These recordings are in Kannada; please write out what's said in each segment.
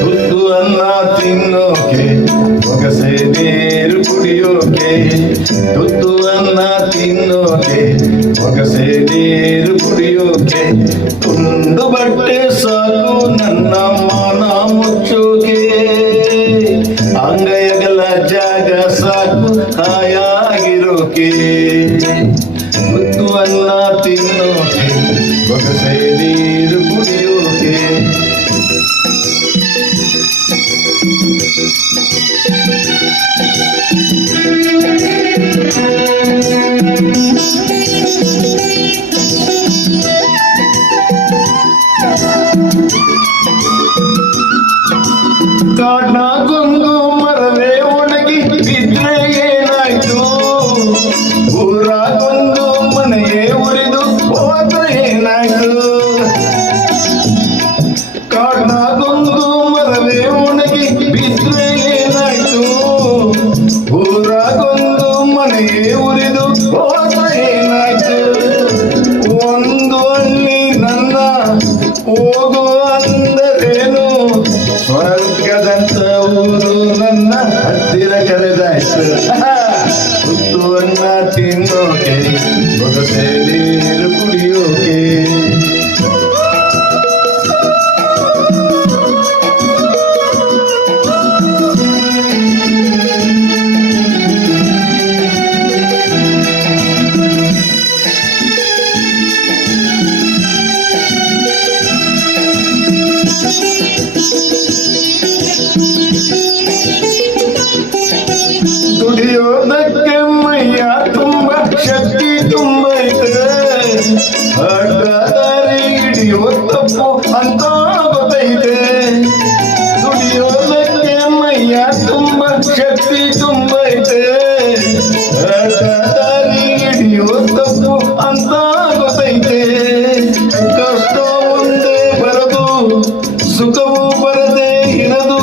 ತುತ್ತು ಅನ್ನ ತಿನ್ನೋಕೆ ಬೊಗಸೆ ನೀರು ಕುಡಿಯೋಕೆ, ತುತ್ತು ಅನ್ನ ತಿನ್ನೋಕೆ ಬೊಗಸೆ ನೀರು ಕುಡಿಯೋಕೆ, ತುಂಡು ಬಟ್ಟೆ ಸಾಕು ನನ್ನ ಮಾನ ಮುಚ್ಚೋಕೆ, ಅಂಗೈಗಳ ಜಾಗ ಸಾಕು ಹಾಯಾಗಿರೋಕೆ, ತುತ್ತು ಅನ್ನ ತಿನ್ನೋಕೆ ಬೊಗಸೆ ನೀರು ಕುಡಿಯೋಕೆ. ಕಾಡ್ನಾಗೊಂದು ಮರವೇ ಒಣಗಿ ಬಿದ್ರೆ ಏನಾಯ್ತು, ಊರಾಗೊಂದು ಮನೆಯೇ ಉರಿದು ಹೋದ್ರೆ ಏನಾಯ್ತು, ಕಾಡ್ನಾಗೊಂದು ಮರವೇ ಒಣಗಿ ಬಿದ್ರೆ ಏನಾಯ್ತು, ಊರಾಗೊಂದು ಮನೆಯೇ ಉರಿದು ಹೋದ್ರೆ ಏನಾಯ್ತು, ಒಂದು ಹಳ್ಳಿ ನನ್ನ ಹೋಗು ಅಂದರೇನು, ಸ್ವರ್ಗದಂತ ಊರು ನನ್ನ ಹತ್ತಿರ ಕರೆದಾಯ್ತು, ತುತ್ತು ಅನ್ನ ತಿನ್ನೋಕೆ ಬೊಗಸೆ ನೀರು ಕುಡಿಯೋಕೆ. ದುಡಿಯೋದಕ್ಕೆ ಮೈಯ ತುಂಬ ಶಕ್ತಿ ತುಂಬೈತೆ, ಅಡ್ಡದಾರಿ ಹಿಡಿಯೋ ತಪ್ಪು ಅಂತ ಗೊತ್ತೈತೆ, ದುಡಿಯೋದಕ್ಕೆ ಮೈಯ ತುಂಬ ಶಕ್ತಿ ತುಂಬೈತೆ, ಅಡ್ಡದಾರಿ ಹಿಡಿಯೋ ತಪ್ಪು ಅಂತ ಗೊತ್ತೈತೆ, ಕಷ್ಟ ಒಂದೇ ಬರದು ಸುಖವು ಬರದೆ ಇರದು,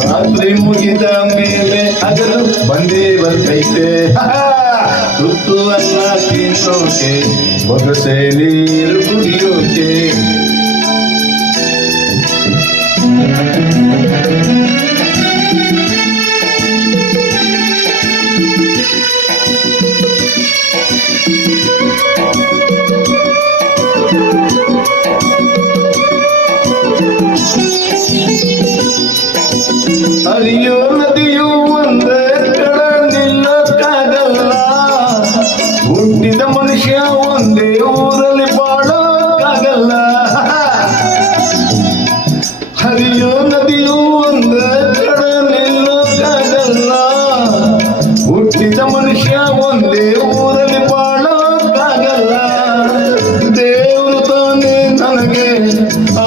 ರಾತ್ರಿ ಮುಗಿದ ಮೇಲೆ ಹಗಲು ಬಂದೇ ಬರ್ತೈತೆ, ತುತ್ತು ಅನ್ನ ತಿನ್ನೋಕೆ ಬೊಗಸೆ ನೀರು ಕುಡಿಯೋಕೆ. ಹರಿಯೋ ನದಿಯು ಒಂದೇ ಕಡೆ ನಿಲ್ಲಕ್ಕಾಗಲ್ಲ, ಹುಟ್ಟಿದ ಮನುಷ್ಯ ಒಂದೇ ಊರಲ್ಲಿ ಬಾಳಕ್ಕಾಗಲ್ಲ, ಹರಿಯೋ ನದಿಯು ಒಂದೇ ಕಡೆ ನಿಲ್ಲಕ್ಕಾಗಲ್ಲ, ಹುಟ್ಟಿದ ಮನುಷ್ಯ ಒಂದೇ ಊರಲ್ಲಿ ಬಾಳಕ್ಕಾಗಲ್ಲ, ದೇವರು ತಾನೇ ನನಗೆ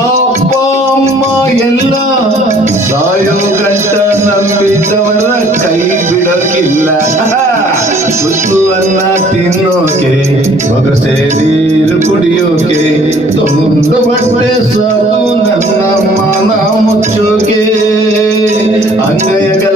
ಅಪ್ಪ ಅಮ್ಮ ಎಲ್ಲ, ಸಾಯೋ ಗಂಟ ನಂಬಿದವರ ಕೈ ಬಿಡೋಕಿಲ್ಲ, ತುತ್ತು ಅನ್ನ ತಿನ್ನೋಕೆ ಬೊಗಸೆ ನೀರು ಕುಡಿಯೋಕೆ, ತುಂಡು ಬಟ್ಟೆ ಸಾಕು ನನ್ನ ಮಾನ ಮುಚ್ಚೋಕೆ, ಅಂಗೈಗಳ